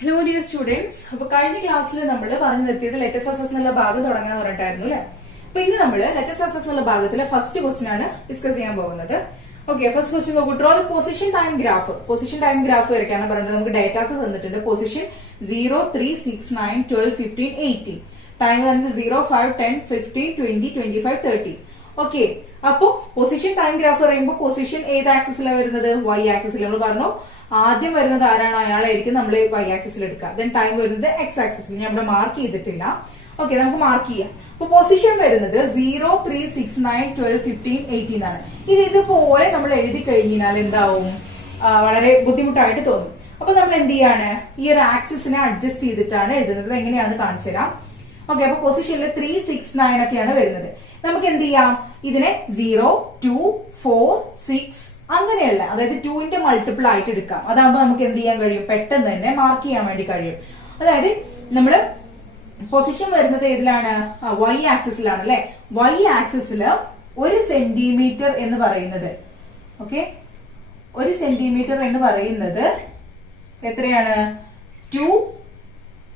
Hello dear students. അപ്പൊ കഴിഞ്ഞ ക്ലാസ്സിൽ നമ്മൾ പറഞ്ഞു നിർത്തിയത് ലെറ്റസ് അസസ് എന്നുള്ള ഭാഗം തുടങ്ങാൻ പറഞ്ഞിട്ടായിരുന്നു അല്ലെ. അപ്പൊ ഇന്ന് നമ്മൾ ലെറ്റസ് അസസ് എന്നുള്ള ഭാഗത്തിലെ ഫസ്റ്റ് ക്വസ്റ്റ്യൻ ആണ് ഡിസ്കസ് ചെയ്യാൻ പോകുന്നത്. ഓക്കെ, ഫസ്റ്റ് ക്വസ്റ്റ്യൻ നോക്കൂ. Draw the position time graph. Position time graph വരയ്ക്കാണ് പറഞ്ഞത്. നമുക്ക് ഡേറ്റാസ് തന്നിട്ടുണ്ട്. പൊസിഷൻ 0, 3, 6, 9, 12, 15, 18. ടൈം വരുന്നത് 0, 5, 10, 15, 20, 25, 30. ഓക്കെ, അപ്പോ പൊസിഷൻ ടൈം ഗ്രാഫ് പറയുമ്പോൾ പൊസിഷൻ ഏത് ആക്സിസിലാണ് വരുന്നത്? വൈ ആക്സിസിൽ. നമ്മൾ പറഞ്ഞു ആദ്യം വരുന്നത് ആരാണ് അയാളായിരിക്കും നമ്മൾ വൈ ആക്സിസിൽ എടുക്കുക. ദെൻ ടൈം വരുന്നത് എക്സ് ആക്സിസിൽ. ഞാൻ ഇവിടെ മാർക്ക് ചെയ്തിട്ടില്ല. ഓക്കെ, നമുക്ക് മാർക്ക് ചെയ്യാം. അപ്പൊ പൊസിഷൻ വരുന്നത് 0, 3, 6, 9, 12, 15, 18 ആണ്. ഇതുപോലെ നമ്മൾ എഴുതി കഴിഞ്ഞാൽ എന്താവും? വളരെ ബുദ്ധിമുട്ടായിട്ട് തോന്നും. അപ്പൊ നമ്മൾ എന്ത് ചെയ്യാണ്? ഈ ഒരു ആക്സിസിനെ അഡ്ജസ്റ്റ് ചെയ്തിട്ടാണ് എഴുതുന്നത്. എങ്ങനെയാണെന്ന് കാണിച്ചു തരാം. ഓക്കെ, അപ്പൊ പൊസിഷനിൽ 3, 6, 9 ഒക്കെയാണ് വരുന്നത്. നമുക്ക് എന്ത് ചെയ്യാം? ഇതിനെ 0, 2, 4, 6 അങ്ങനെയല്ല, അതായത് 2ന്റെ മൾട്ടിപ്പിൾ ആയിട്ട് എടുക്കാം. അതാകുമ്പോൾ നമുക്ക് എന്ത് ചെയ്യാൻ കഴിയും? പെട്ടെന്ന് തന്നെ മാർക്ക് ചെയ്യാൻ വേണ്ടി കഴിയും. അതായത് നമ്മള് പൊസിഷൻ വരുന്നത് ഏതിലാണ്? വൈ ആക്സിസിലാണ് അല്ലെ. വൈ ആക്സിസില് 1 സെന്റിമീറ്റർ എന്ന് പറയുന്നത്, ഓക്കെ, 1 സെന്റിമീറ്റർ എന്ന് പറയുന്നത് എത്രയാണ്? 2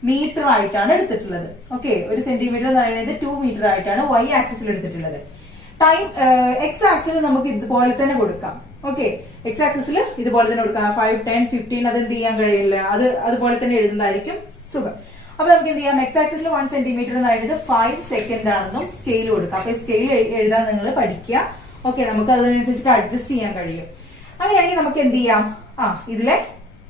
മീറ്റർ ആയിട്ടാണ് എടുത്തിട്ടുള്ളത്. ഓക്കെ, 1 സെന്റിമീറ്റർ എന്ന് പറയുന്നത് 2 മീറ്റർ ആയിട്ടാണ് വൈ ആക്സിസിൽ എടുത്തിട്ടുള്ളത്. ടൈം എക്സ് ആക്സിൽ നമുക്ക് ഇതുപോലെ തന്നെ കൊടുക്കാം. ഓക്കെ, എക്സ് ആക്സിസിൽ ഇതുപോലെ തന്നെ കൊടുക്കാം. 5, 10, 15 അത് എന്ത് ചെയ്യാൻ കഴിയില്ല, അതുപോലെ തന്നെ എഴുതുന്നതായിരിക്കും സുഖം. അപ്പൊ നമുക്ക് എന്ത് ചെയ്യാം? എക്സ് ആക്സിസിൽ 1 സെന്റിമീറ്റർ എന്ന് പറയുന്നത് 5 സെക്കൻഡ് ആണെന്നും സ്കെയിൽ കൊടുക്കാം. അപ്പൊ സ്കെയിൽ എഴുതാൻ നിങ്ങൾ പഠിക്കുക. ഓക്കെ, നമുക്ക് അതിനനുസരിച്ചിട്ട് അഡ്ജസ്റ്റ് ചെയ്യാൻ കഴിയും. അങ്ങനെയാണെങ്കിൽ നമുക്ക് എന്ത് ചെയ്യാം? ഇതിലെ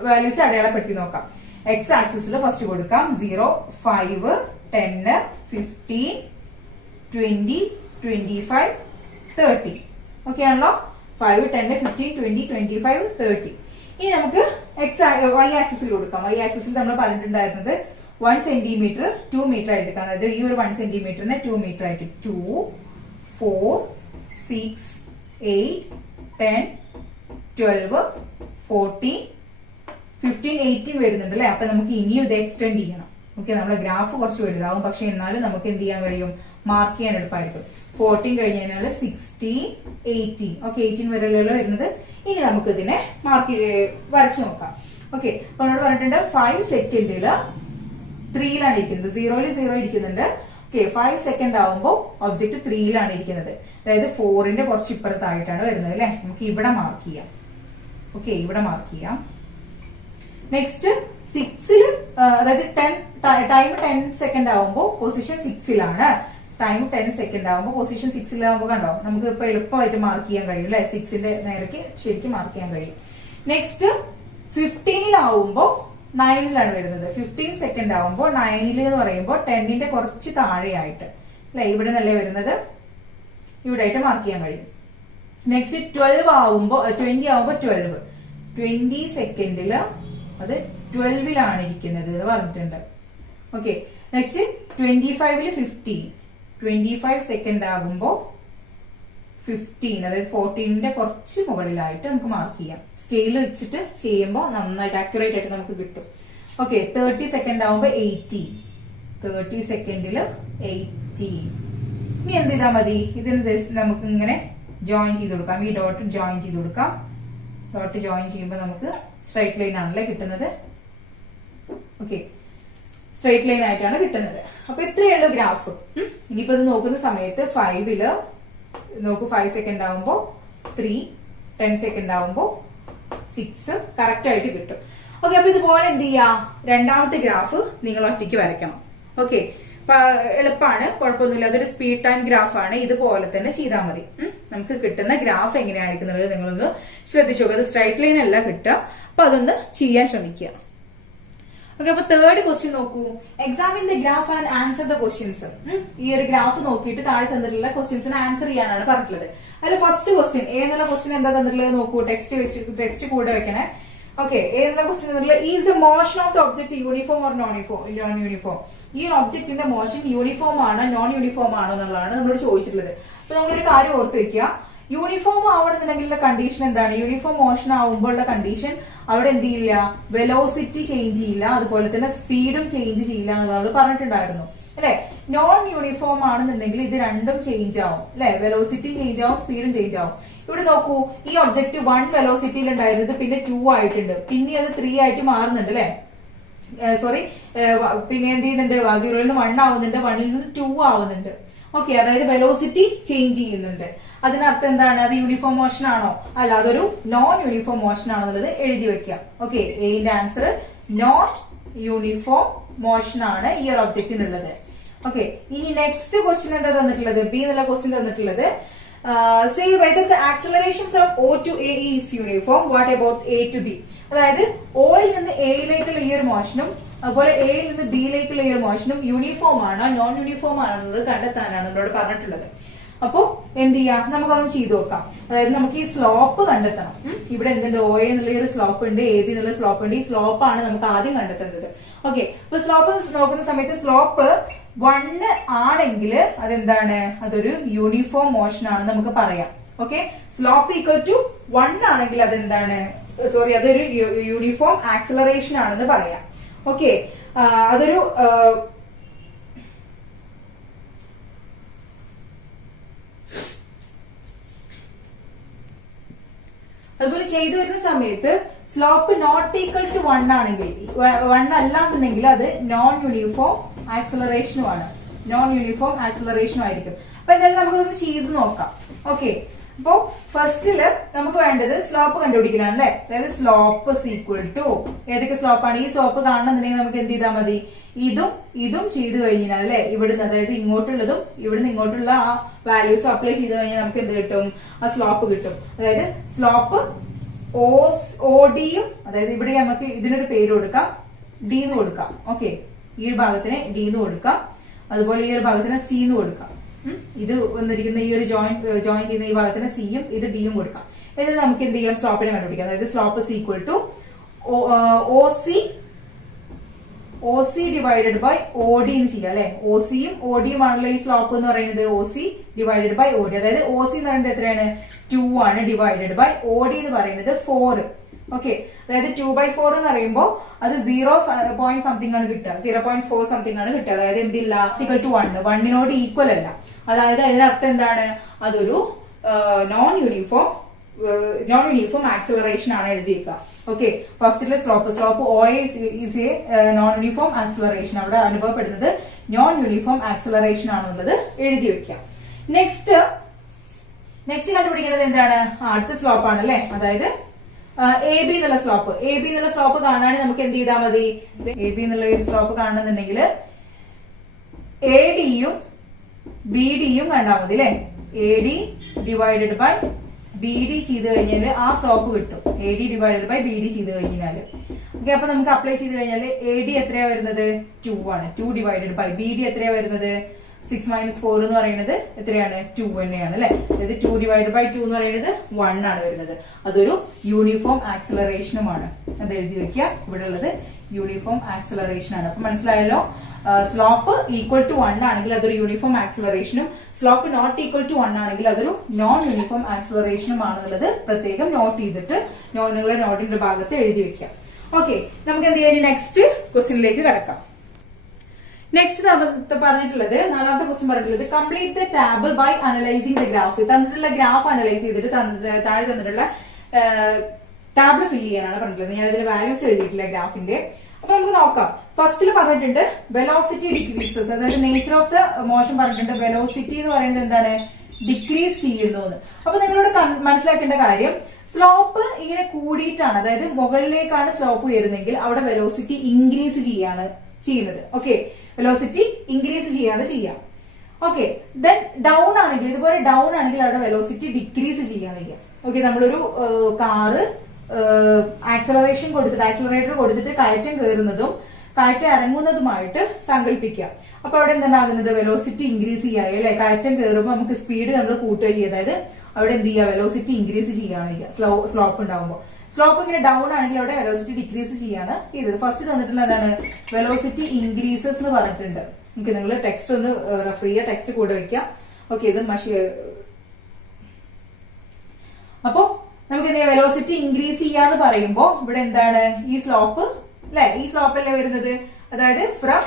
വാല്യൂസ് അടയാളപ്പെടുത്തി നോക്കാം. എക്സ് ആക്സിസിൽ ഫസ്റ്റ് കൊടുക്കാം. 0, 5, 10, 15, 20, 25, 30. ഓക്കെ ആണല്ലോ? 5, 10, 15, 20, 25, 30. ഇനി നമുക്ക് വൈ ആക്സിസിൽ കൊടുക്കാം. വൈ ആക്സിസിൽ നമ്മൾ പറഞ്ഞിട്ടുണ്ടായിരുന്നത് 1 സെന്റിമീറ്റർ 2 മീറ്റർ ആയിട്ട് എടുക്കാം. അതായത് ഈ ഒരു 1 സെന്റിമീറ്ററിനെ 2 മീറ്റർ ആയിട്ട് 2, 4, 6, 8, 10, 12, 14, 15, 18 വരുന്നുണ്ട് അല്ലെ. അപ്പൊ നമുക്ക് ഇനിയും ഇത് എക്സ്റ്റെൻഡ് ചെയ്യണം. ഓക്കെ, നമ്മുടെ ഗ്രാഫ് കുറച്ച് വലുതാവും, പക്ഷെ എന്നാലും നമുക്ക് എന്ത് ചെയ്യാൻ കഴിയും? മാർക്ക് ചെയ്യാൻ എളുപ്പമായിരിക്കും. 14 കഴിഞ്ഞ് കഴിഞ്ഞാൽ 16, 18. ഓക്കെ, 18 വരെയല്ലോ വരുന്നത്. ഇനി നമുക്ക് ഇതിനെ വരച്ചു നോക്കാം. ഓക്കെ, അപ്പൊ നമ്മളോട് പറഞ്ഞിട്ടുണ്ട് 5 സെക്കൻഡില് 3യിലാണ് ഇരിക്കുന്നത്. 0ൽ 0 ഇരിക്കുന്നുണ്ട്. ഓക്കെ, 5 സെക്കൻഡ് ആവുമ്പോൾ ഒബ്ജക്ട് 3യിലാണ് ഇരിക്കുന്നത്. അതായത് 4ന്റെ കുറച്ച് ഇപ്പുറത്തായിട്ടാണ് വരുന്നത് അല്ലെ. നമുക്ക് ഇവിടെ മാർക്ക് ചെയ്യാം. ഓക്കെ, ഇവിടെ മാർക്ക് ചെയ്യാം. നെക്സ്റ്റ് 6ല്, അതായത് ടൈം 10 സെക്കൻഡ് ആവുമ്പോൾ പൊസിഷൻ 6ലാണ്. ടൈം 10 സെക്കൻഡ് ആവുമ്പോൾ പൊസിഷൻ 6ലാവുമ്പോൾ കണ്ടോ, നമുക്ക് ഇപ്പൊ എളുപ്പമായിട്ട് മാർക്ക് ചെയ്യാൻ കഴിയും അല്ലെ. 6ന്റെ നേരക്ക് ശരിക്കും മാർക്ക് ചെയ്യാൻ കഴിയും. നെക്സ്റ്റ് 15ലാവുമ്പോൾ 9ലാണ് വരുന്നത്. 15 സെക്കൻഡ് ആവുമ്പോൾ 9ൽ എന്ന് പറയുമ്പോൾ 10ന്റെ കുറച്ച് താഴെയായിട്ട് അല്ലെ, ഇവിടെ നല്ലേ വരുന്നത്. ഇവിടെ ആയിട്ട് മാർക്ക് ചെയ്യാൻ കഴിയും. നെക്സ്റ്റ് 20 ആവുമ്പോൾ 20 സെക്കൻഡില് അത് 12ലാണ് ഇരിക്കുന്നത് എന്ന് പറഞ്ഞിട്ടുണ്ട്. ഓക്കെ, നെക്സ്റ്റ് 25ല് 25 സെക്കൻഡ് ആകുമ്പോൾ 15, അതായത് 14ന്റെ കുറച്ച് മുകളിലായിട്ട് നമുക്ക് മാർക്ക് ചെയ്യാം. സ്കെയിൽ വെച്ചിട്ട് ചെയ്യുമ്പോൾ നന്നായിട്ട് ആക്യുറേറ്റ് ആയിട്ട് നമുക്ക് കിട്ടും. ഓക്കെ, 30 സെക്കൻഡ് ആകുമ്പോൾ 30 സെക്കൻഡില് 18. ഇനി എന്ത് ചെയ്താൽ മതി? ഇതിന് നമുക്ക് ഇങ്ങനെ ജോയിൻ ചെയ്ത് കൊടുക്കാം. ഈ ഡോട്ട് ജോയിൻ ചെയ്ത് കൊടുക്കാം. ഡോട്ട് ജോയിൻ ചെയ്യുമ്പോൾ നമുക്ക് സ്ട്രൈറ്റ് ലൈൻ ആണല്ലേ കിട്ടുന്നത്. ഓക്കെ, സ്ട്രൈറ്റ് ലൈൻ ആയിട്ടാണ് കിട്ടുന്നത്. അപ്പൊ ഇത്രയുള്ളൂ ഗ്രാഫ്. ഇനിയിപ്പോ ഇത് നോക്കുന്ന സമയത്ത് 5ല് നോക്കൂ, 5 സെക്കൻഡ് ആവുമ്പോ 3, 10 സെക്കൻഡ് ആവുമ്പോ 6 കറക്റ്റ് ആയിട്ട് കിട്ടും. ഓക്കെ, അപ്പൊ ഇതുപോലെ എന്ത് ചെയ്യാം? രണ്ടാമത്തെ ഗ്രാഫ് നിങ്ങൾ ഒറ്റയ്ക്ക് വരയ്ക്കണം. ഓക്കെ, എളുപ്പമാണ്, കുഴപ്പമൊന്നുമില്ല. അതൊരു സ്പീഡ് ടൈം ഗ്രാഫ് ആണ്. ഇതുപോലെ തന്നെ ചെയ്താൽ മതി. നമുക്ക് കിട്ടുന്ന ഗ്രാഫ് എങ്ങനെയായിരിക്കുന്നത് നിങ്ങളൊന്ന് ശ്രദ്ധിച്ചു നോക്കുക. അത് സ്ട്രൈറ്റ് ലൈൻ അല്ല കിട്ടുക. അപ്പൊ അതൊന്ന് ചെയ്യാൻ ശ്രമിക്കുക. ഓക്കെ, അപ്പൊ തേർഡ് ക്വസ്റ്റ്യൻ നോക്കൂ. Examine the graph and answer the questions. ഈ ഒരു ഗ്രാഫ് നോക്കിയിട്ട് താഴെ തന്നിട്ടുള്ള ക്വസ്റ്റ്യൻസിന് ആൻസർ ചെയ്യാനാണ് പറഞ്ഞിട്ടുള്ളത്. അതിൽ ഫസ്റ്റ് ക്വസ്റ്റ്യൻ ഏന്നുള്ള ക്വസ്റ്റ്യൻ എന്താ തന്നിട്ടുള്ളത് നോക്കൂ. ടെക്സ്റ്റ് കൂടെ വെക്കണേ. ഓക്കെ, ഏതെല്ലാം ക്വസ്റ്റ്യൻ തന്നിട്ടുള്ളത്? Is the motion of the object uniform or non uniform. ഈ ഒരു ഒബ്ജക്റ്റിന്റെ മോഷൻ യൂണിഫോം ആണോ നോൺ യൂണിഫോം ആണോ എന്നുള്ളതാണ് നമ്മളോട് ചോദിച്ചിട്ടുള്ളത്. അപ്പൊ നമ്മളൊരു കാര്യം ഓർത്ത് വെക്കുക. യൂണിഫോം ആവണമെന്നുണ്ടെങ്കിലുള്ള കണ്ടീഷൻ എന്താണ്? യൂണിഫോം മോഷൻ ആവുമ്പോഴുള്ള കണ്ടീഷൻ അവിടെ എന്ത് ചെയ്യില്ല? വെലോസിറ്റി ചേഞ്ച് ചെയ്യില്ല, അതുപോലെ തന്നെ സ്പീഡും ചേഞ്ച് ചെയ്യില്ല എന്നുള്ളത് പറഞ്ഞിട്ടുണ്ടായിരുന്നു അല്ലെ. നോൺ യൂണിഫോം ആണെന്നുണ്ടെങ്കിൽ ഇത് രണ്ടും ചേഞ്ച് ആവും അല്ലെ. വെലോസിറ്റി ചേഞ്ച് ആവും, സ്പീഡും ചേഞ്ച് ആവും. ഇവിടെ നോക്കൂ, ഈ ഒബ്ജക്റ്റ് 1 വെലോസിറ്റിയിൽ ഉണ്ടായിരുന്നത് പിന്നെ 2 ആയിട്ടുണ്ട്, പിന്നെ അത് 3 ആയിട്ട് മാറുന്നുണ്ട് അല്ലെ. സോറി പിന്നെ എന്ത് ചെയ്യുന്നുണ്ട്, 0 നിന്ന് 1 ആവുന്നുണ്ട്, 1 നിന്ന് 2 ആവുന്നുണ്ട്. ഓക്കെ, അതായത് വെലോസിറ്റി ചേഞ്ച് ചെയ്യുന്നുണ്ട്. അതിനർത്ഥം എന്താണ്, അത് യൂണിഫോം മോഷൻ ആണോ? അല്ല, അതൊരു നോൺ യൂണിഫോം മോഷൻ ആണോ എന്നുള്ളത് എഴുതി വെക്കാം. ഓക്കെ, എന്റെ ആൻസർ നോൺ യൂണിഫോം മോഷൻ ആണ് ഈ ഒരു ഒബ്ജക്റ്റിനുള്ളത്. ഓക്കെ, ഇനി നെക്സ്റ്റ് ക്വസ്റ്റ്യൻ എന്താ തന്നിട്ടുള്ളത്, ബി എന്നുള്ള ക്വസ്റ്റ്യൻ തന്നിട്ടുള്ളത്. Say whether the acceleration from O to A is uniform, what about A to B? അതായത് ഓയിൽ നിന്ന് എയിലേക്കുള്ള ഈ ഒരു മോഷനും അതുപോലെ എയിൽ നിന്ന് ബിയിലേക്കുള്ള ഈ ഒരു മോഷനും യൂണിഫോം ആണോ നോൺ യൂണിഫോം ആണോ എന്നത് കണ്ടെത്താനാണ് നമ്മളോട് പറഞ്ഞിട്ടുള്ളത്. അപ്പോ എന്ത് ചെയ്യാം, നമുക്കൊന്ന് ചെയ്തു നോക്കാം. അതായത് നമുക്ക് ഈ സ്ലോപ്പ് കണ്ടെത്തണം. ഇവിടെ എന്തുണ്ട്, ഒ എ എന്നുള്ള ഒരു സ്ലോപ്പ് ഉണ്ട്, എ ബി എന്നുള്ള സ്ലോപ്പ് ഉണ്ട്. ഈ സ്ലോപ്പാണ് നമുക്ക് ആദ്യം കണ്ടെത്തേണ്ടത്. ഓക്കെ, അപ്പൊ സ്ലോപ്പ് നോക്കുന്ന സമയത്ത് സ്ലോപ്പ് 1 ആണെങ്കിൽ അതെന്താണ്, അതൊരു യൂണിഫോം മോഷൻ ആണ് നമുക്ക് പറയാം. ഓക്കെ, സ്ലോപ്പ് ഈക്വൽ ടു 1 ആണെങ്കിൽ അതെന്താണ്, സോറി, അതൊരു യൂണിഫോം ആക്സിലറേഷൻ ആണെന്ന് പറയാം. ഓക്കെ, അതൊരു അതുപോലെ ചെയ്തു വരുന്ന സമയത്ത് സ്ലോപ്പ് നോട്ട് ഈക്വൽ ടു 1 ആണെങ്കിൽ, 1 അല്ല എന്നുണ്ടെങ്കിൽ അത് നോൺ യൂണിഫോം ആക്സിലറേഷനുമാണ്, നോൺ യൂണിഫോം ആക്സിലറേഷനും ആയിരിക്കും. അപ്പൊ എന്തായാലും നമുക്കൊന്ന് ചെയ്ത് നോക്കാം. ഓക്കെ, അപ്പോ ഫസ്റ്റില് നമുക്ക് വേണ്ടത് സ്ലോപ്പ് കണ്ടുപിടിക്കലാണ് അല്ലെ. അതായത് സ്ലോപ്പ് ഈക്വൽ ടു ഏതൊക്കെ സ്ലോപ്പാണ്, ഈ സ്ലോപ്പ് കാണണമെന്നുണ്ടെങ്കിൽ നമുക്ക് എന്ത് ചെയ്താൽ മതി, ഇതും ചെയ്തു കഴിഞ്ഞാൽ അല്ലെ, ഇവിടുന്ന് അതായത് ഇങ്ങോട്ടുള്ളതും ഇവിടുന്ന് ഇങ്ങോട്ടുള്ള ആ വാല്യൂസും അപ്ലൈ ചെയ്ത് കഴിഞ്ഞാൽ നമുക്ക് എന്ത് കിട്ടും, ആ സ്ലോപ്പ് കിട്ടും. അതായത് സ്ലോപ്പ് ODയും, അതായത് ഇവിടെ നമുക്ക് ഇതിനൊരു പേര് കൊടുക്കാം, ഡി എന്ന് കൊടുക്കാം. ഓക്കെ, ഈ ഒരു ഭാഗത്തിന് ഡി എന്ന് കൊടുക്കാം, അതുപോലെ ഈ ഒരു ഭാഗത്തിന് സി എന്ന് കൊടുക്കാം. ഇത് വന്നിരിക്കുന്ന ഈ ഒരു ജോയിൻ ചെയ്യുന്ന ഈ ഭാഗത്തിന് സിയും ഇത് ഡിയും കൊടുക്കാം. എന്നിട്ട് നമുക്ക് എന്ത് ചെയ്യാം, സ്ലോപ്പിനെ കണ്ടുപിടിക്കാം. അതായത് slope is equal to OC divided by OD എന്ന് ചെയ്യാം അല്ലെ. OCയും ODയും ആണല്ലോ ഈ സ്ലോപ്പ് എന്ന് പറയുന്നത്. OC ഡിവൈഡഡ് ബൈ OD, അതായത് OC എന്ന് പറയുന്നത് എത്രയാണ്, 2 ആണ്, ഡിവൈഡഡ് ബൈ OD എന്ന് പറയുന്നത് 4. ഓക്കെ, അതായത് 2/4 എന്ന് പറയുമ്പോൾ അത് 0 സംതിങ് ആണ് കിട്ടുക, 0.4 സംതിങ് ആണ് കിട്ടുക. അതായത് എന്തില്ല, ഈക്വൽ ടു 1 ഈക്വൽ അല്ല. അതായത് അതിനർത്ഥം എന്താണ്, അതൊരു നോൺ യൂണിഫോം ആക്സിലറേഷൻ ആണ് എഴുതിയിരിക്കുക. ഓക്കെ, ഫസ്റ്റിലെ slope OA is a non uniform acceleration, അവിടെ അനുഭവപ്പെടുന്നത് നോൺ യൂണിഫോം ആക്സിലറേഷൻ ആണെന്നുള്ളത് എഴുതി വെക്കാം. നെക്സ്റ്റ് കണ്ടുപിടിക്കേണ്ടത് എന്താണ്, അടുത്ത സ്ലോപ്പ് ആണ് അല്ലെ. അതായത് AB എന്നുള്ള സ്ലോപ്പ് കാണാണെങ്കിൽ നമുക്ക് എന്ത് ചെയ്താൽ മതി, AB എന്നുള്ള ഒരു സ്ലോപ്പ് കാണണമെന്നുണ്ടെങ്കിൽ ADയും BDയും കണ്ടാൽ മതി അല്ലെ. AD ഡിവൈഡഡ് ബൈ BD ചെയ്ത് കഴിഞ്ഞാൽ ആ സ്ലോപ്പ് കിട്ടും. AD ഡിവൈഡഡ് ബൈ BD ചെയ്ത് കഴിഞ്ഞാൽ. ഓക്കെ, അപ്പൊ നമുക്ക് അപ്ലൈ ചെയ്ത് കഴിഞ്ഞാൽ AD എത്രയാ വരുന്നത്, 2 ആണ്. 2 ഡിവൈഡഡ് ബൈ BD എത്രയാ വരുന്നത്, 6 - 4 എന്ന് പറയുന്നത് എത്രയാണ്, 2 തന്നെയാണ് അല്ലെ. അതായത് 2 ഡിവൈഡഡ് ബൈ 2 എന്ന് പറയുന്നത് 1 ആണ് വരുന്നത്. അതൊരു യൂണിഫോം ആക്സിലറേഷനുമാണ്. അത് എഴുതി വെക്കുക, ഇവിടെ ഉള്ളത് യൂണിഫോം ആക്സിലറേഷൻ ആണ്. അപ്പൊ മനസ്സിലായല്ലോ, സ്ലോപ്പ് ഈക്വൽ ടു 1 ആണെങ്കിൽ അതൊരു യൂണിഫോം ആക്സിലറേഷനും സ്ലോപ്പ് നോട്ട് ഈക്വൽ ടു 1 ആണെങ്കിൽ അതൊരു നോൺ യൂണിഫോം ആക്സിലറേഷനും ആണെന്നുള്ളത് പ്രത്യേകം നോട്ട് ചെയ്തിട്ട് നിങ്ങളുടെ നോട്ടിന്റെ ഭാഗത്ത് എഴുതി വെക്കാം. ഓക്കെ, നമുക്ക് എന്ത് ചെയ്യാം, നെക്സ്റ്റ് ക്വസ്റ്റ്യനിലേക്ക് കടക്കാം. നെക്സ്റ്റ് പറഞ്ഞിട്ടുള്ളത് 4ാമത്തെ ക്വസ്റ്റ്യൻ പറഞ്ഞിട്ടുള്ളത് complete the table by analysing the graph. തന്നിട്ടുള്ള ഗ്രാഫ് അനലൈസ് ചെയ്തിട്ട് താഴെ തന്നിട്ടുള്ള ടാബിൾ ഫില്ല് ചെയ്യാനാണ് പറഞ്ഞിട്ടുള്ളത്. ഞാൻ ഇതിൽ വാല്യൂസ് എഴുതിയിട്ടില്ല ഗ്രാഫിന്റെ. അപ്പൊ നമുക്ക് നോക്കാം. ഫസ്റ്റിൽ പറഞ്ഞിട്ടുണ്ട് വെലോസിറ്റി ഡിക്രീസസ്, അതായത് നേച്ചർ ഓഫ് ദ മോഷൻ പറഞ്ഞിട്ടുണ്ട്. വെലോസിറ്റി എന്ന് പറയുന്നത് എന്താണ്, ഡിക്രീസ് ചെയ്യുന്നു എന്ന്. അപ്പൊ നിങ്ങളോട് മനസ്സിലാക്കേണ്ട കാര്യം, സ്ലോപ്പ് ഇങ്ങനെ കൂടിയിട്ടാണ്, അതായത് മുകളിലേക്കാണ് സ്ലോപ്പ് ഉയരുന്നെങ്കിൽ അവിടെ വെലോസിറ്റി ഇൻക്രീസ് ചെയ്യാണ് ചെയ്യുന്നത്. ഓക്കെ, വെലോസിറ്റി ഇൻക്രീസ് ചെയ്യാണ് ചെയ്യാം. ഓക്കെ, ദെൻ ഡൗൺ ആണെങ്കിൽ, ഇതുപോലെ ഡൗൺ ആണെങ്കിൽ അവിടെ വെലോസിറ്റി ഡിക്രീസ് ചെയ്യാണ് ചെയ്യാം. ഓക്കെ, നമ്മളൊരു കാറ് ആക്സലറേറ്റർ കൊടുത്തിട്ട് കയറ്റം കയറുന്നതും കയറ്റം ഇറങ്ങുന്നതുമായിട്ട് സങ്കല്പിക്കുക. അപ്പൊ അവിടെ എന്താണ് വെലോസിറ്റി ഇൻക്രീസ് ചെയ്യാതെ അല്ലെ. കയറ്റം കയറുമ്പോൾ നമുക്ക് സ്പീഡ് നമ്മൾ കൂട്ടുക ചെയ്യുക, അതായത് അവിടെ എന്ത് ചെയ്യുക, വെലോസിറ്റി ഇൻക്രീസ് ചെയ്യാണ് ചെയ്യുക. സ്ലോപ്പ് ഉണ്ടാകുമ്പോൾ സ്ലോപ്പ് ഇങ്ങനെ ഡൗൺ ആണെങ്കിൽ അവിടെ വെലോസിറ്റി ഡിക്രീസ് ചെയ്യാണ് ചെയ്തത്. ഫസ്റ്റ് തന്നിട്ടുള്ള എന്താണ്, വെലോസിറ്റി ഇൻക്രീസസ് എന്ന് പറഞ്ഞിട്ടുണ്ട്. നമുക്ക് നിങ്ങൾ ടെക്സ്റ്റ് ഒന്ന് റെഫർ ചെയ്യുക, ടെക്സ്റ്റ് കൂടെ വെക്കാം. ഓക്കെ, ഇത് അപ്പോ നമുക്ക് വെലോസിറ്റി ഇൻക്രീസ് ചെയ്യാന്ന് പറയുമ്പോ ഇവിടെ എന്താണ്, ഈ സ്ലോപ്പ് അല്ലെ, ഈ സ്ലോപ്പ് അല്ലേ വരുന്നത്. അതായത് ഫ്രം,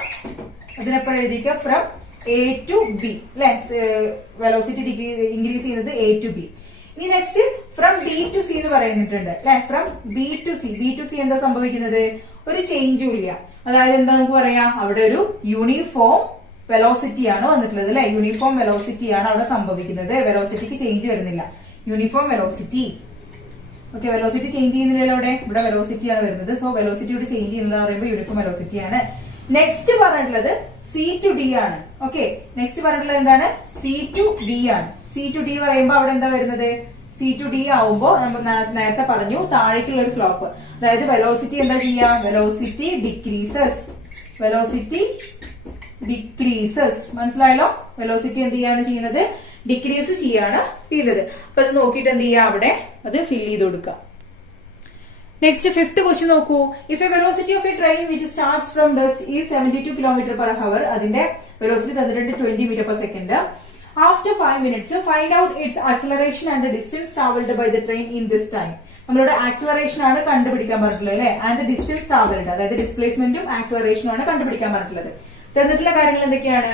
അതിനെപ്പോ എഴുതിക്കുക, ഫ്രം A to B അല്ലെ. വെലോസിറ്റി ഇൻക്രീസ് ചെയ്യുന്നത് A to B. ഇനി next from B to C എന്ന് പറയുന്നിട്ടുണ്ട് അല്ലെ. ഫ്രം ബി ടു സി എന്താ സംഭവിക്കുന്നത്? ഒരു ചേഞ്ചും ഇല്ല. അതായത് എന്താ നമുക്ക് പറയാം, അവിടെ ഒരു യൂണിഫോം വെലോസിറ്റി ആണ് വന്നിട്ടുള്ളത് അല്ലെ. യൂണിഫോം വെലോസിറ്റി ആണ് അവിടെ സംഭവിക്കുന്നത്. വെലോസിറ്റിക്ക് ചേഞ്ച് വരുന്നില്ല. Uniform velocity. Okay, velocity change ചെയ്യുന്നില്ലല്ലോ ഇവിടെ വെലോസിറ്റി ആണ് വരുന്നത്. സോ വെലോസിറ്റി ഇവിടെ ചേഞ്ച് ചെയ്യുന്നത് പറയുമ്പോൾ യൂണിഫോം വെലോസിറ്റി ആണ്. നെക്സ്റ്റ് പറഞ്ഞിട്ടുള്ളത് സി ടു ഡി ആണ്. ഓക്കെ, നെക്സ്റ്റ് പറഞ്ഞിട്ടുള്ളത് എന്താണ്? സി ടു ഡി ആണ്. സി ടു ഡി പറയുമ്പോൾ അവിടെ എന്താ വരുന്നത്? സി ടു ഡി ആവുമ്പോ നമ്മൾ നേരത്തെ പറഞ്ഞു താഴേക്കുള്ള ഒരു സ്ലോപ്പ്. അതായത് വെലോസിറ്റി എന്താ ചെയ്യാ? Velocity decreases. മനസ്സിലായല്ലോ? വെലോസിറ്റി എന്ത് ചെയ്യാണ് ചെയ്യുന്നത്? ഡിക്രീസ് ചെയ്യാണ് ചെയ്തത്. അപ്പൊ അത് നോക്കിയിട്ട് എന്ത് ചെയ്യാ? അവിടെ അത് ഫിൽ ചെയ്ത് കൊടുക്കുക. നെക്സ്റ്റ് ഫിഫ്ത് ക്വസ്റ്റ്യൻ നോക്കൂ. If A velocity of A train which starts from rest is 72 km/h, അതിന്റെ വെലോസിറ്റി തന്നിട്ടുണ്ട് 20 m/s. After 5 minutes, find out its acceleration and the distance traveled by the train in this time. നമ്മളോട് acceleration ആണ് കണ്ടുപിടിക്കാൻ പറഞ്ഞിട്ടുള്ളത് അല്ലെ. And distance travelled, അതായത് ഡിസ്പ്ലേസ്മെന്റും ആക്സലറേഷനും ആണ് കണ്ടുപിടിക്കാൻ പറഞ്ഞിട്ടുള്ളത്. തന്നിട്ടുള്ള കാര്യങ്ങൾ എന്തൊക്കെയാണ്?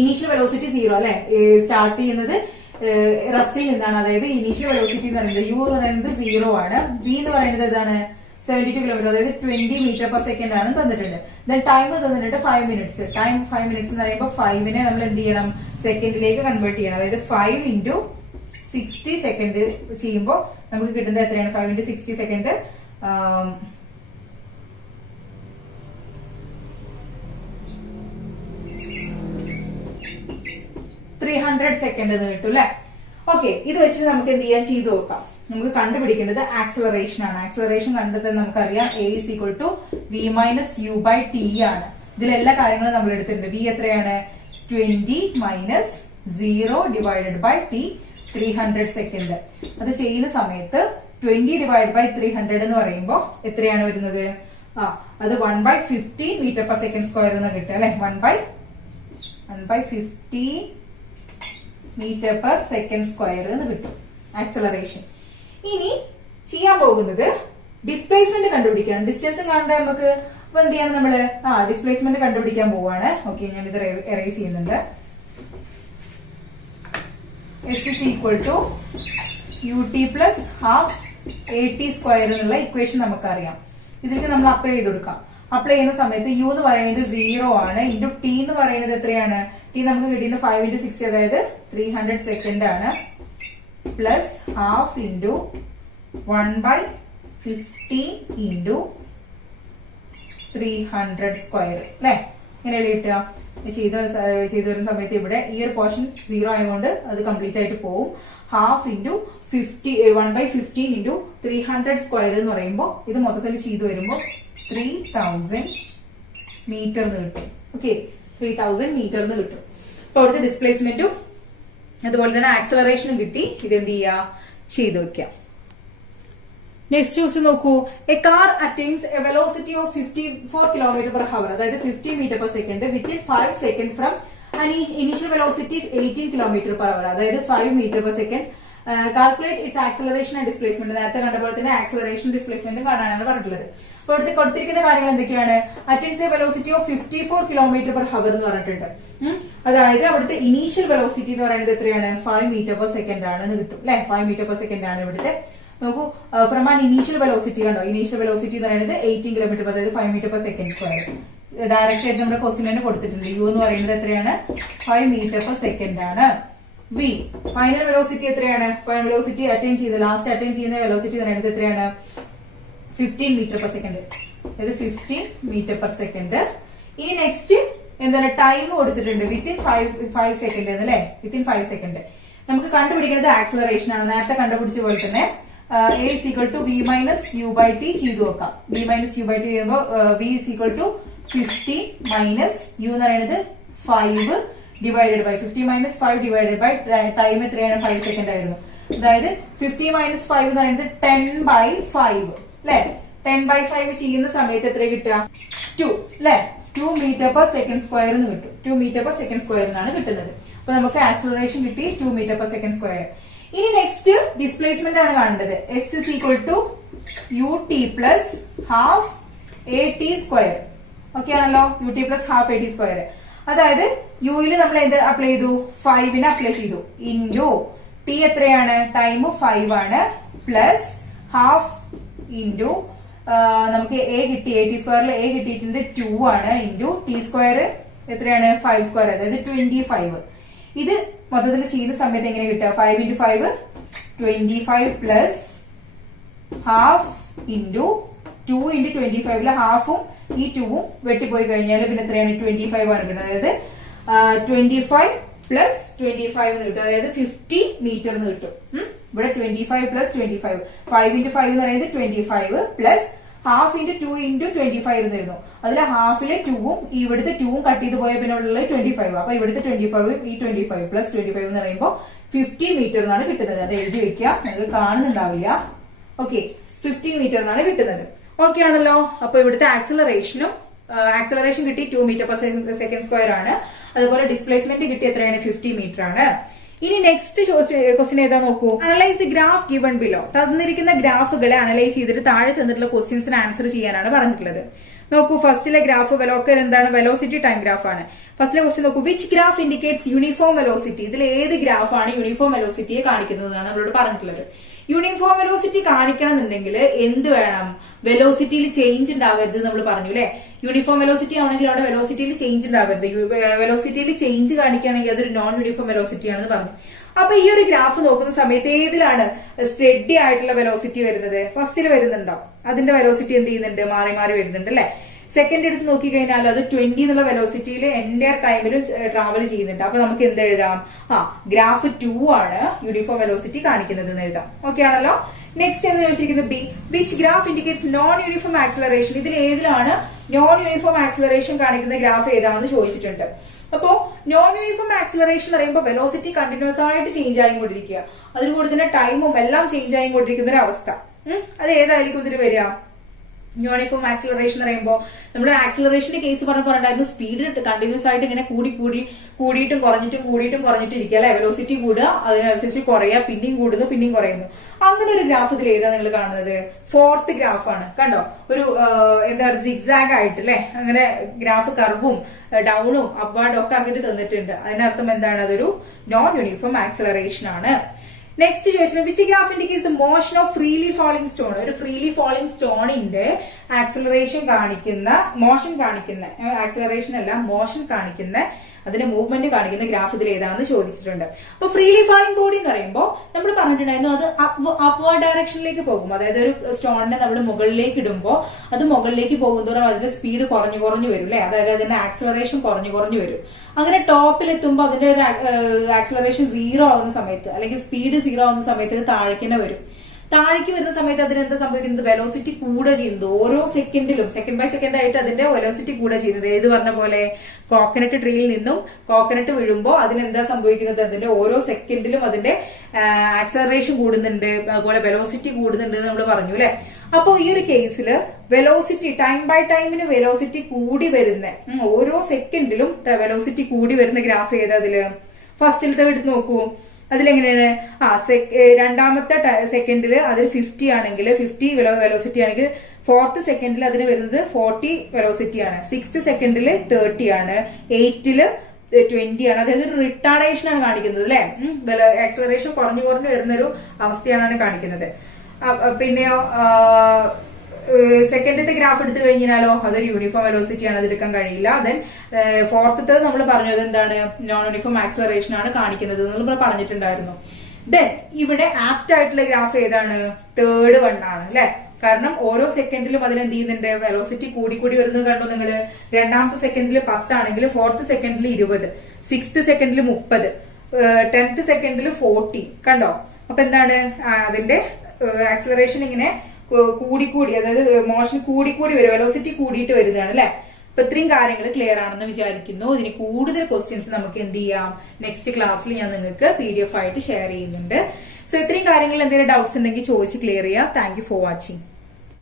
ഇനീഷ്യൽ വെലോസിറ്റി 0 അല്ലെ. സ്റ്റാർട്ട് ചെയ്യുന്നത് റെസ്റ്റിൽ നിന്നാണ്. അതായത് ഇനീഷ്യൽ വെലോസിറ്റി എന്ന് പറയുന്നത് യു എന്ന് പറയുന്നത് 0 ആണ്. വി എന്ന് പറയുന്നത് ഏതാണ്? 72 km, അതായത് 20 m/s ആണ് തന്നിട്ടുണ്ട്. ദെൻ ടൈം തന്നിട്ടുണ്ട് 5 minutes. ടൈം 5 minutes എന്ന് പറയുമ്പോൾ 5നെ നമ്മൾ എന്ത് ചെയ്യണം? സെക്കൻഡിലേക്ക് കൺവേർട്ട് ചെയ്യണം. അതായത് 5 into 60 സെക്കൻഡ് ചെയ്യുമ്പോൾ നമുക്ക് കിട്ടുന്നത് എത്രയാണ്? 5 into 60 സെക്കൻഡ് 300 സെക്കൻഡ് എന്ന് കിട്ടും അല്ലെ. ഓക്കെ, ഇത് വെച്ചിട്ട് നമുക്ക് എന്ത് ചെയ്യാൻ ചെയ്തു നോക്കാം. നമുക്ക് കണ്ടുപിടിക്കേണ്ടത് ആക്സലറേഷൻ ആണ്. ആക്സലറേഷൻ കണ്ടെത്താൻ നമുക്കറിയാം A is equal to V minus U by T ആണ്. ഇതിലെല്ലാ കാര്യങ്ങളും നമ്മൾ എടുത്തിട്ടുണ്ട്. V എത്രയാണ്? 20 minus 0 divided by T, 300 second. അത് ചെയ്യുന്ന സമയത്ത് 20 divided by 300 എന്ന് പറയുമ്പോൾ എത്രയാണ് വരുന്നത്? അത് 1/15 m/s² എന്ന് കിട്ടും അല്ലെ. 1/15 m/s² എന്ന് കിട്ടും ആക്സലറേഷൻ. ഇനി ചെയ്യാൻ പോകുന്നത് ഡിസ്പ്ലേസ്മെന്റ് കണ്ടുപിടിക്കണം. ഡിസ്റ്റൻസ് കാണണ്ടേ നമുക്ക്. അപ്പൊ എന്ത് ചെയ്യണം നമ്മള്? ഡിസ്പ്ലേസ്മെന്റ് കണ്ടുപിടിക്കാൻ പോവാണ്. ഓക്കെ, ഞാനിത് എറേസ് ചെയ്യുന്നുണ്ട്. S is equal to ut plus half at² എന്നുള്ള ഇക്വേഷൻ നമുക്കറിയാം. ഇതിലേക്ക് നമ്മൾ അപ്ലൈ ചെയ്ത് കൊടുക്കാം. അപ്ലൈ ചെയ്യുന്ന സമയത്ത് u എന്ന് പറയുന്നത് 0 ആണ്. ഇൻറ്റു ടി എന്ന് പറയുന്നത് എത്രയാണ്? ടി നമുക്ക് കിട്ടിയിട്ട് 5 into 60, അതായത് 300 സെക്കൻഡ് ആണ്. പ്ലസ് ഹാഫ് ഇൻറ്റു 1/15 ഇൻറ്റു 300² അല്ലെ. ഇങ്ങനെയല്ലേ കിട്ടുക? ചെയ്തു വരുന്ന സമയത്ത് ഇവിടെ ഈ ഒരു പോർഷൻ 0 ആയതുകൊണ്ട് അത് കംപ്ലീറ്റ് ആയിട്ട് പോവും. ഹാഫ് ഇൻറ്റു 1/15 ഇൻറ്റു 300² എന്ന് പറയുമ്പോൾ ഇത് മൊത്തത്തിൽ ചെയ്തു വരുമ്പോൾ 3000 മീറ്റർ എന്ന് കിട്ടും. ഓക്കെ, 3000 മീറ്റർ എന്ന് കിട്ടും. അപ്പൊ അവിടുത്തെ ഡിസ്പ്ലേസ്മെന്റും അതുപോലെ തന്നെ ആക്സലറേഷനും കിട്ടി. ഇതെന്ത് ചെയ്യാ? ചെയ്തു വെക്കാം. നെക്സ്റ്റ് ക്വസ്റ്റ്യൻ നോക്കൂ. A car attains A velocity of 54 km/h, അതായത് 50 m/s within 5 seconds from initial velocity 18 km/h, അതായത് 5 m/s. Calculate it's acceleration and displacement. നേരത്തെ കണ്ട പോലെ തന്നെ ആക്സലറേഷൻ ഡിസ്പ്ലേസ്മെന്റും കാണാനാണ് പറഞ്ഞിട്ടുള്ളത്. അപ്പോൾ ഇവിടുത്തെ കൊടുത്തിരിക്കുന്ന കാര്യങ്ങൾ എന്തൊക്കെയാണ്? Attains A velocity of 54 km/h എന്ന് പറഞ്ഞിട്ടുണ്ട്. അതായത് അവിടുത്തെ ഇനീഷ്യൽ വെലോസിറ്റി എന്ന് പറയുന്നത് എത്രയാണ്? 5 m/s ആണെന്ന് കിട്ടും അല്ലെ. 5 m/s ആണ് ഇവിടുത്തെ. നോക്കൂ, ഫ്രം ആൻ ഇനീഷ്യൽ വെലോസിറ്റി കണ്ടോ? ഇനീഷ്യൽ വെലോസിറ്റി എന്ന് പറയുന്നത് 18 km, അതായത് 5 m/s². ഡയറക്റ്റ് ആയിട്ട് നമ്മുടെ ക്വസ്റ്റ്യൻ തന്നെ കൊടുത്തിട്ടുണ്ട്. യു എന്ന് പറയുന്നത് എത്രയാണ്? 5 m/s ആണ്. വി ഫൈനൽ വെലോസിറ്റി എത്രയാണ്? ഫൈനൽ വെലോസിറ്റി ലാസ്റ്റ് അറ്റൈൻ ചെയ്യുന്ന വെലോസിറ്റി എന്ന് പറയുന്നത് എത്രയാണ്? 15 m/s, അതായത് 15 m/s. ഇനി നെക്സ്റ്റ് എന്താണ്? ടൈം കൊടുത്തിട്ടുണ്ട് വിത്തിൻ 5 സെക്കൻഡ് എന്നല്ലേ. വിത്തിൻ 5 സെക്കൻഡ് നമുക്ക് കണ്ടുപിടിക്കുന്നത് ആക്സലറേഷൻ ആണ്. നേരത്തെ കണ്ടുപിടിച്ച പോലെ തന്നെ A is equal to V minus U by T ചെയ്തു നോക്കാം. V minus U by T ചെയ്യുമ്പോൾ V is equal to 50 minus U എന്ന് പറയുന്നത് 5 divided by 50 minus 5 divided by time എത്രയാണ്? 5 സെക്കൻഡ് ആയിരുന്നു. അതായത് 50 minus 5 എന്ന് പറയുന്നത് 10/5 അല്ലെ. 10/5 ചെയ്യുന്ന സമയത്ത് എത്ര കിട്ടുക? 2 അല്ലെ. 2 m/s² എന്ന് കിട്ടും. 2 m/s² എന്നാണ് കിട്ടുന്നത്. അപ്പൊ നമുക്ക് ആക്സലറേഷൻ കിട്ടി 2 m/s². ഇനി നെക്സ്റ്റ് ഡിസ്പ്ലേസ്മെന്റ് ആണ് കാണേണ്ടത്. S is equal to ut plus half at². Okay ആണല്ലോ. ut plus half at². അതായത് യുയിൽ നമ്മൾ എന്ത് അപ്ലൈ ചെയ്തു? 5നെ അപ്ലൈ ചെയ്തു. ഇൻറ്റു ടി എത്രയാണ്? ടൈം 5 ആണ്. പ്ലസ് ഹാഫ് ഇൻറ്റു നമുക്ക് എ കിട്ടി, എ ടി സ്ക്വയറിൽ എ കിട്ടിയിട്ടുണ്ട് 2 ആണ്. ഇൻറ്റു ടി സ്ക്വയർ എത്രയാണ്? 5 സ്ക്വയർ, അതായത് 25. ഇത് മൊത്തത്തിൽ ചെയ്യുന്ന സമയത്ത് എങ്ങനെ കിട്ടുക? 5 into 5 25 plus half into 2 into 25 ഹാഫും ഈ 2ഉം വെട്ടിപ്പോയി കഴിഞ്ഞാൽ പിന്നെ എത്രയാണ്? 25 ആണ് കിട്ടുന്നത്. അതായത് 25 പ്ലസ് 25 എന്ന് കിട്ടും. അതായത് 50 മീറ്റർ എന്ന് കിട്ടും. ഇവിടെ 25 പ്ലസ് 25 5 ഇൻറ്റു 5 എന്ന് പറയുന്നത് 25 പ്ലസ് ഹാഫ് ഇൻറ്റു 2 ഇൻറ്റു 25 എന്നിരുന്നു. അതിൽ ഹാഫിലെ 2ഉം ഇവിടുത്തെ 2ഉം കട്ട് ചെയ്ത് പോയ പിന്നെ ഉള്ളത് 25. അപ്പൊ ഇവിടുത്തെ 25 ഈ 25 പ്ലസ് 25 എന്ന് പറയുമ്പോൾ 50 മീറ്റർ എന്നാണ് കിട്ടുന്നത്. അത് എഴുതി വെക്കുക, നിങ്ങൾക്ക് കാണുന്നുണ്ടാവില്ല. ഓക്കെ, 50 മീറ്റർ എന്നാണ് കിട്ടുന്നത്. ഓക്കെ ആണല്ലോ. അപ്പൊ ഇവിടുത്തെ ആക്സലറേഷൻ കിട്ടി 2 മീറ്റർ പെർ സെക്കൻഡ് സ്ക്വയർ ആണ്. അതുപോലെ ഡിസ്പ്ലേസ്മെന്റ് കിട്ടി എത്രയാണ്? 50 മീറ്റർ ആണ്. ഇനി നെക്സ്റ്റ് ക്വസ്റ്റ്യൻ ഏതാ നോക്കൂ. Analyse graph given below. തന്നിരിക്കുന്ന ഗ്രാഫുകളെ അനലൈസ് ചെയ്തിട്ട് താഴെ തന്നിട്ടുള്ള ക്വസ്റ്റ്യൻസിന് ആൻസർ ചെയ്യാനാണ് പറഞ്ഞിട്ടുള്ളത്. നോക്കൂ, ഫസ്റ്റിലെ ഗ്രാഫ് എന്താണ്? വെലോസിറ്റി ടൈം ഗ്രാഫ് ആണ്. ഫസ്റ്റിലെ ക്വസ്റ്റ്യൻ നോക്കൂ, which graph indicates uniform velocity. ഇതിൽ ഏത് ഗ്രാഫാണ് യൂണിഫോം വെലോസിറ്റിയെ കാണിക്കുന്നതാണ് നമ്മളോട് പറഞ്ഞിട്ടുള്ളത്. യൂണിഫോം വെലോസിറ്റി കാണിക്കണം എന്നുണ്ടെങ്കിൽ എന്ത് വേണം? വെലോസിറ്റിയിൽ ചേഞ്ച് ഉണ്ടാവരുത് നമ്മൾ പറഞ്ഞു അല്ലെ. യൂണിഫോം വെലോസിറ്റി ആണെങ്കിൽ അവിടെ വെലോസിറ്റിയിൽ ചേഞ്ച് ഉണ്ടാവരുത്. വെലോസിറ്റിയിൽ ചേഞ്ച് കാണിക്കുകയാണെങ്കിൽ അതൊരു നോൺ യൂണിഫോം വെലോസിറ്റി ആണെന്ന് പറഞ്ഞു. അപ്പൊ ഈ ഒരു ഗ്രാഫ് നോക്കുന്ന സമയത്ത് ഏതിലാണ് സ്റ്റഡി ആയിട്ടുള്ള വെലോസിറ്റി വരുന്നത്? ഫസ്റ്റിൽ വരുന്നുണ്ടോ? അതിന്റെ വെലോസിറ്റി എന്ത് ചെയ്യുന്നുണ്ട്? മാറി മാറി വരുന്നുണ്ട് അല്ലെ. സെക്കൻഡ് എടുത്ത് നോക്കിക്കഴിഞ്ഞാൽ അത് 20 എന്നുള്ള വെലോസിറ്റിയിൽ എൻറ്റയർ ടൈമിൽ ട്രാവൽ ചെയ്യുന്നുണ്ട്. അപ്പൊ നമുക്ക് എന്ത് എഴുതാം? ഗ്രാഫ് 2 ആണ് യൂണിഫോം വെലോസിറ്റി കാണിക്കുന്നത് എന്ന് എഴുതാം. ഓക്കെ ആണല്ലോ. നെക്സ്റ്റ് എന്ന് ചോദിച്ചിരിക്കുന്നത് B, which graph indicates non uniform acceleration. ഇതിൽ ഏതിലാണ് നോൺ യൂണിഫോം ആക്സിലറേഷൻ കാണിക്കുന്ന ഗ്രാഫ് ഏതാണെന്ന് ചോദിച്ചിട്ടുണ്ട്. അപ്പോ നോൺ യൂണിഫോം ആക്സിലറേഷൻ എന്ന് പറയുമ്പോൾ വെലോസിറ്റി കണ്ടിന്യൂസ് ആയിട്ട് ചേഞ്ച് ആയിക്കൊണ്ടിരിക്കുക, അതിനുകൂടി തന്നെ ടൈമും എല്ലാം ചേഞ്ച് ആയിക്കൊണ്ടിരിക്കുന്ന ഒരു അവസ്ഥ. അത് ഏതായിരിക്കും ഇതിൽ വരിക? യൂണിഫോം ആക്സിലറേഷൻ എന്ന് പറയുമ്പോൾ നമ്മുടെ ആക്സിലറേഷന്റെ കേസ് പറഞ്ഞിട്ടുണ്ടായിരുന്നു, സ്പീഡ് കണ്ടിന്യൂസ് ആയിട്ട് ഇങ്ങനെ കൂടിയിട്ടും കുറഞ്ഞിട്ടും ഇരിക്കുക അല്ലെ. വെലോസിറ്റി കൂടുക, അതിനനുസരിച്ച് കുറയുക, പിന്നെയും കൂടുന്നു പിന്നെയും കുറയുന്നു. അങ്ങനെ ഒരു ഗ്രാഫ് ഇതിൽ ഏതാ നിങ്ങൾ കാണുന്നത്? ഫോർത്ത് ഗ്രാഫാണ്. കണ്ടോ, ഒരു എന്താ സിഗ്സാഗ് ആയിട്ട് അല്ലെ. അങ്ങനെ ഗ്രാഫ് കർവും ഡൗണും അപ്വാർഡും ഒക്കെ ആക്കിയിട്ട് തന്നിട്ടുണ്ട്. അതിനർത്ഥം എന്താണ്? അതൊരു നോൺ യൂണിഫോം ആക്സിലറേഷൻ ആണ്. നെക്സ്റ്റ് ചോദിച്ചത് which graph indicates the motion of freely falling stone. ഒരു ഫ്രീലി ഫാളിംഗ് സ്റ്റോണിന്റെ ആക്സിലറേഷൻ കാണിക്കുന്ന, മോഷൻ കാണിക്കുന്ന, ആക്സിലറേഷൻ അല്ല മോഷൻ കാണിക്കുന്ന, അതിന്റെ മൂവ്മെന്റ് കാണിക്കുന്ന ഗ്രാഫ് ഇതിൽ ഏതാണെന്ന് ചോദിച്ചിട്ടുണ്ട്. അപ്പൊ ഫ്രീലി ഫാളിംഗ് ബോഡി എന്ന് പറയുമ്പോൾ നമ്മൾ പറഞ്ഞിട്ടുണ്ടായിരുന്നു അത് അപ്വേർഡ് ഡയറക്ഷനിലേക്ക് പോകും. അതായത് ഒരു സ്റ്റോണിനെ നമ്മൾ മുകളിലേക്ക് ഇടുമ്പോൾ അത് മുകളിലേക്ക് പോകുന്തോറും അതിന്റെ സ്പീഡ് കുറഞ്ഞു വരും അല്ലെ. അതായത് അതിന്റെ ആക്സിലറേഷൻ കുറഞ്ഞു വരും. അങ്ങനെ ടോപ്പിലെത്തുമ്പോൾ അതിന്റെ ഒരു ആക്സിലറേഷൻ 0 ആവുന്ന സമയത്ത്, അല്ലെങ്കിൽ സ്പീഡ് 0 ആവുന്ന സമയത്ത് ഇത് താഴേക്ക് തന്നെ വരും. താഴേക്ക് വരുന്ന സമയത്ത് അതിനെന്താ സംഭവിക്കുന്നത്? വെലോസിറ്റി കൂടെ ചെയ്യുന്നത്. ഓരോ സെക്കൻഡിലും സെക്കൻഡ് ബൈ സെക്കൻഡ് ആയിട്ട് അതിന്റെ വെലോസിറ്റി കൂടെ ചെയ്യുന്നത്. ഏത് പറഞ്ഞ പോലെ കോക്കനട്ട് ട്രീയിൽ നിന്നും കോക്കനട്ട് വീഴുമ്പോൾ അതിനെന്താ സംഭവിക്കുന്നത്? അതിന്റെ ഓരോ സെക്കൻഡിലും അതിന്റെ ആക്സലറേഷൻ കൂടുന്നുണ്ട്, അതുപോലെ വെലോസിറ്റി കൂടുന്നുണ്ട് എന്ന് നമ്മൾ പറഞ്ഞു അല്ലെ. അപ്പോ ഈ ഒരു കേസില് വെലോസിറ്റി ടൈം ബൈ ടൈമിന് വെലോസിറ്റി കൂടി വരുന്ന, ഓരോ സെക്കൻഡിലും വെലോസിറ്റി കൂടി വരുന്ന ഗ്രാഫ് ഏതാ അതില്? ഫസ്റ്റിലത്തെ എടുത്ത് നോക്കൂ. അതിലെങ്ങനെയാണ്? രണ്ടാമത്തെ സെക്കൻഡിൽ അതിൽ 50 ആണെങ്കിൽ 50 വെലോസിറ്റി ആണെങ്കിൽ ഫോർത്ത് സെക്കൻഡിൽ അതിന് വരുന്നത് 40 വെലോസിറ്റി ആണ്. 6th സെക്കൻഡിൽ 30 ആണ്. 8th 20 ആണ്. അതായത് ഒരു റിട്ടാർഡേഷൻ ആണ് കാണിക്കുന്നത് അല്ലെ. ആക്സലറേഷൻ കുറഞ്ഞു വരുന്ന ഒരു അവസ്ഥയാണ് കാണിക്കുന്നത്. പിന്നെയോ സെക്കൻഡത്തെ ഗ്രാഫ് എടുത്തു കഴിഞ്ഞാലോ അതൊരു യൂണിഫോം വെലോസിറ്റി ആണ്, അതെടുക്കാൻ കഴിയില്ല. ദെൻ ഫോർത്തത് നമ്മൾ പറഞ്ഞത് എന്താണ്? നോൺ യൂണിഫോം ആക്സിലറേഷൻ ആണ് കാണിക്കുന്നത് നമ്മൾ പറഞ്ഞിട്ടുണ്ടായിരുന്നു. ദെൻ ഇവിടെ ആപ്റ്റ് ആയിട്ടുള്ള ഗ്രാഫ് ഏതാണ്? തേർഡ് വൺ ആണ് അല്ലെ. കാരണം ഓരോ സെക്കൻഡിലും അതിനെന്ത് ചെയ്യുന്നുണ്ട്? വെലോസിറ്റി കൂടി വരുന്നത് കണ്ടോ നിങ്ങള്? രണ്ടാമത്തെ സെക്കൻഡിൽ 10 ആണെങ്കിൽ ഫോർത്ത് സെക്കൻഡിൽ 20, 6th സെക്കൻഡിൽ 30, 10th സെക്കൻഡിൽ 40. കണ്ടോ? അപ്പൊ എന്താണ്? അതിന്റെ ആക്സിലറേഷൻ ഇങ്ങനെ കൂടി അതായത് മോഷൻ കൂടി വരും, വെലോസിറ്റി കൂടിയിട്ട് വരുന്നതാണ് അല്ലെ. അപ്പൊ ഇത്രയും കാര്യങ്ങൾ ക്ലിയർ ആണെന്ന് വിചാരിക്കുന്നു. ഇതിന് കൂടുതൽ ക്വസ്റ്റ്യൻസ് നമുക്ക് എന്ത് ചെയ്യാം? നെക്സ്റ്റ് ക്ലാസ്സിൽ ഞാൻ നിങ്ങൾക്ക് PDF ആയിട്ട് ഷെയർ ചെയ്യുന്നുണ്ട്. സോ ഇത്രയും കാര്യങ്ങൾ എന്തെങ്കിലും ഡൗട്ട്സ് ഉണ്ടെങ്കിൽ ചോദിച്ച് ക്ലിയർ ചെയ്യാം. Thank you for watching.